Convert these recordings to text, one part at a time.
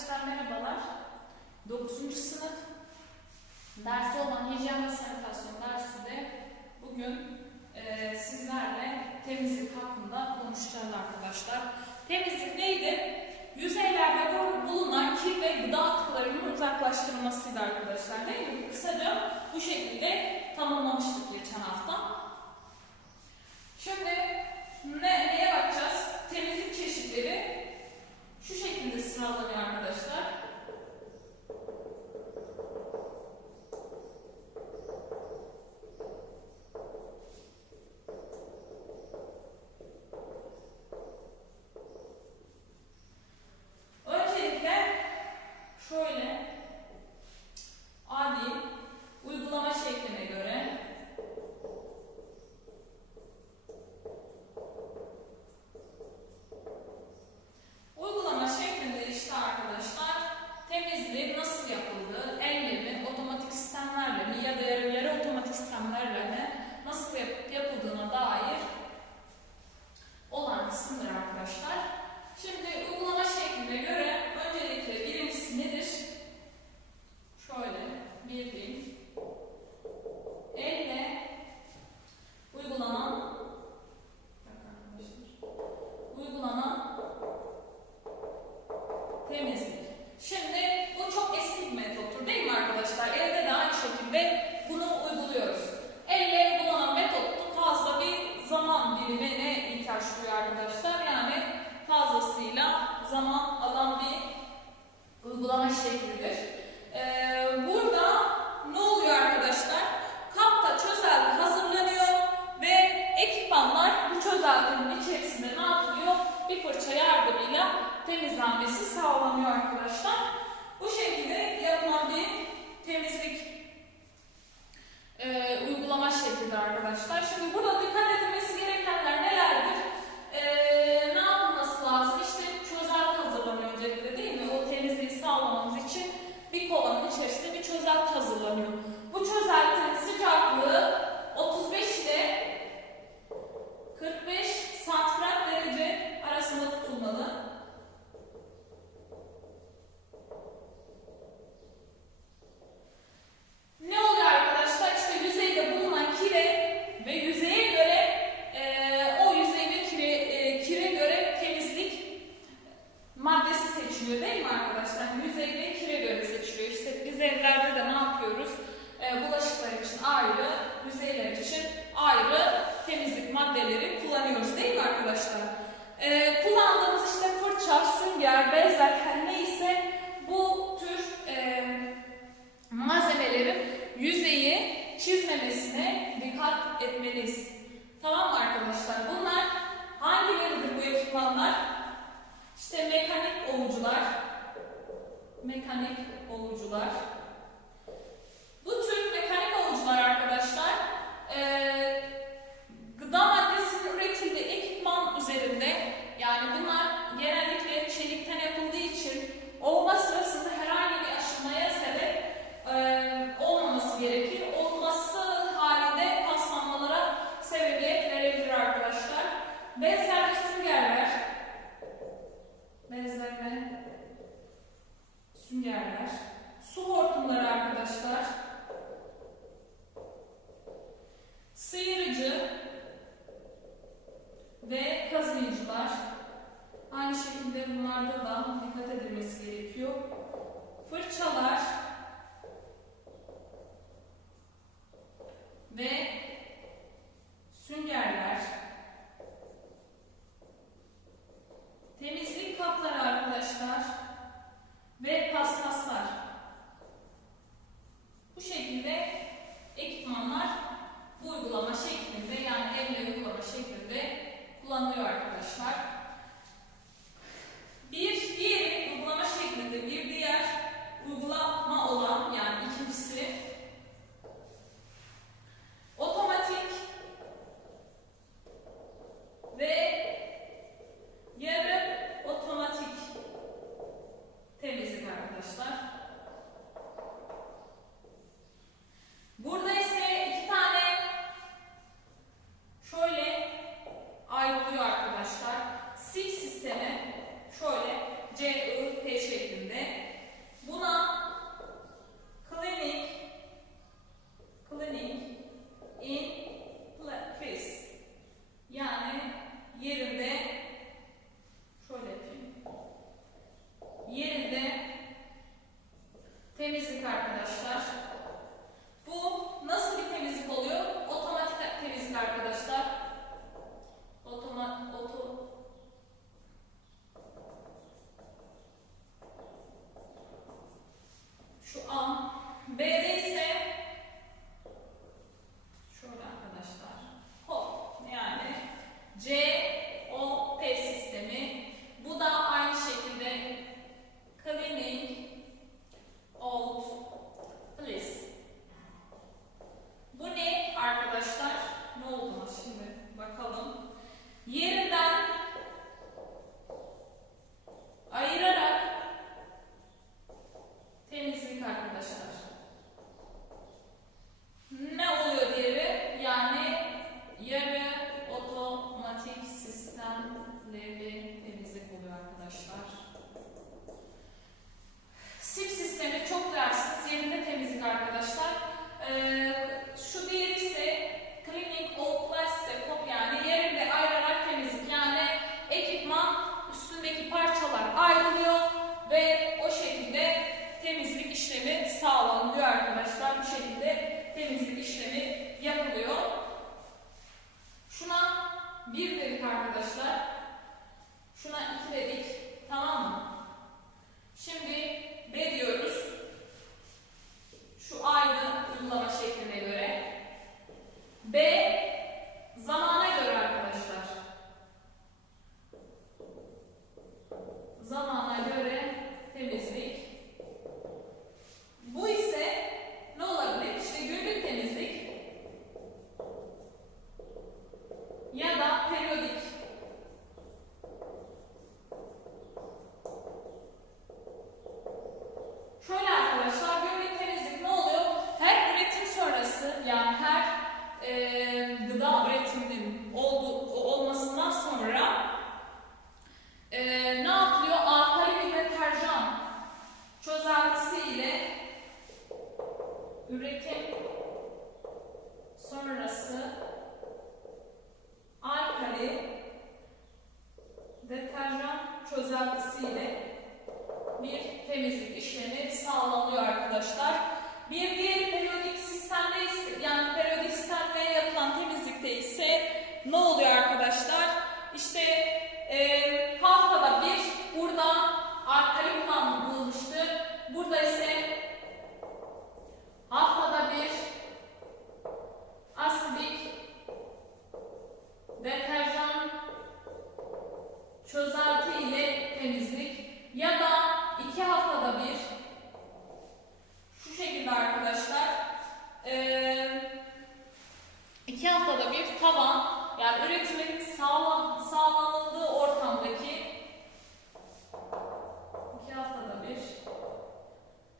Arkadaşlar merhabalar. 9. sınıf dersi olan hijyen ve sanitasyon dersinde bugün e, sizlerle temizlik hakkında konuşacağız arkadaşlar. Temizlik neydi? Yüzeylerde bulunan kir ve gıda atıklarının uzaklaştırılmasıydı arkadaşlar değil mi? Kısaca bu şekilde tamamlamıştık geçen hafta. temizlenmesi sağlanıyor arkadaşlar. Bu şekilde yapılan bir temizlenme seçiliyor değil mi arkadaşlar? Yüzey ve kire göre seçiliyor. İşte biz evlerde de ne yapıyoruz? E, bulaşıklar için ayrı, yüzeyler için ayrı temizlik maddeleri kullanıyoruz değil mi arkadaşlar? E, kullandığımız işte fırça, sünger, bezler her neyse bu tür e, malzemelerin yüzeyi çizmemesine dikkat etmeliyiz. Tamam mı arkadaşlar? Bunlar hangileridir bu ekipmanlar? İşte mekanik ovucular, mekanik ovucular. Bu tür mekanik ovucular arkadaşlar, ee, durumlarda dikkat edilmesi gerekiyor. Fırçalar Bir diğer periyodik sistemde ise yani periyodik sistemde yapılan temizlikte ise ne oluyor arkadaşlar? İşte e, haftada bir burada alkali kullanılmıştır. Burada ise haftada bir asidik deterjan çözelti ile temizlik ya da iki haftada bir şu şekilde arkadaşlar eee, iki haftada bir tavan yani üretimin sağlam, sağlanıldığı ortamdaki iki haftada bir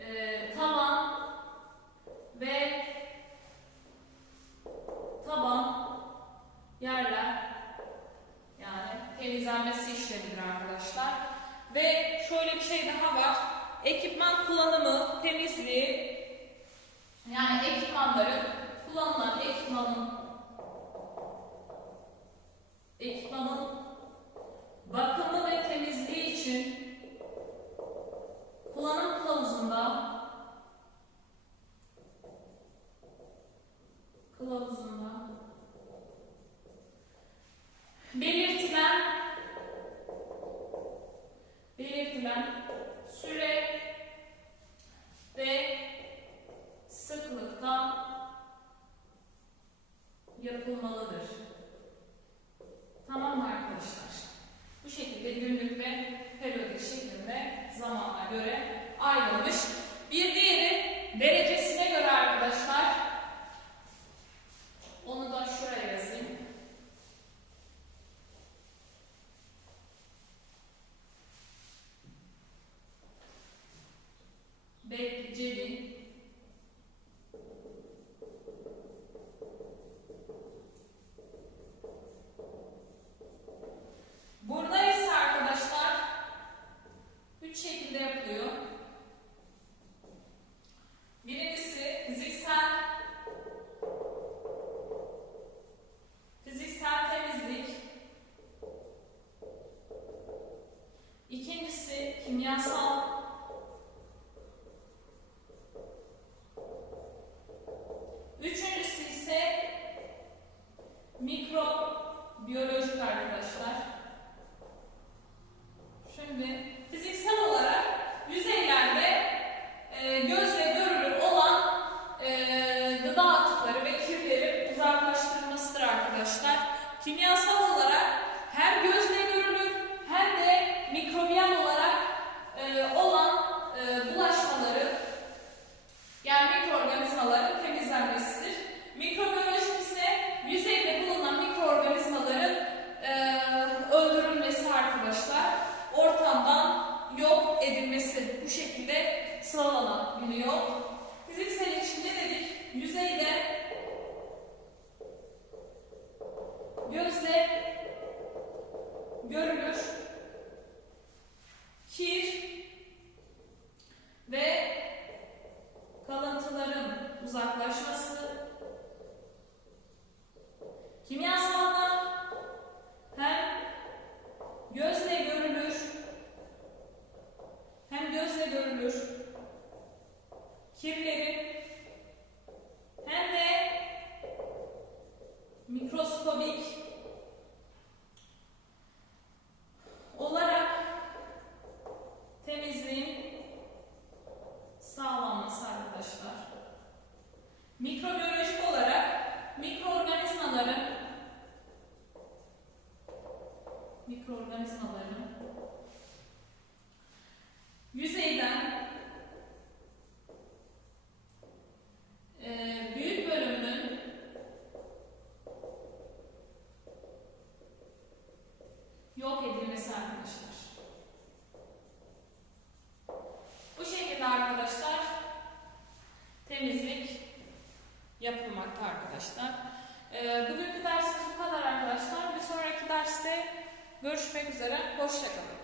eee, tavan ve taban yerler yani temizlenmesi işlemidir arkadaşlar. Ve şöyle bir şey daha var. Ekipman kullanımı, temizliği. Yani ekipmanların kullanılan ekipmanın yapılmalıdır. Tamam mı arkadaşlar? Bu şekilde günlük ve periyodik şeklinde zamana göre ayrılmış. Bir diğeri derecesine göre arkadaşlar. Onu da şuraya yazayım. Bekçeli Burada ise arkadaşlar üç şekilde yapılıyor. Birincisi fiziksel fiziksel temizlik. İkincisi kimyasal Üçüncüsü ise mikrobiyolojik arkadaşlar. Şimdi fiziksel olarak yüzeylerde e, gözle görülür olan e, gıda atıkları ve kirlerin uzaklaştırılmasıdır arkadaşlar. Kimyasal olarak hem gözle görülür hem de mikrobiyal olarak e, olan e, bulaşmaları yani mikroorganizmaların temizlenmesidir. Mikrobiyolojik ise yüzeyde bulunan mikroorganizmaların e, öldürülmesi arkadaşlar. Ortamdan yok edilmesi bu şekilde sıralanabiliyor. Fiziksel için ne dedik? Yüzeyde gözle görülür kir ve kalıntıların uzaklaşması, kirleri hem de mikroskobik arkadaşlar. Ee, bugünkü dersimiz bu kadar arkadaşlar. Bir sonraki derste görüşmek üzere. Hoşçakalın.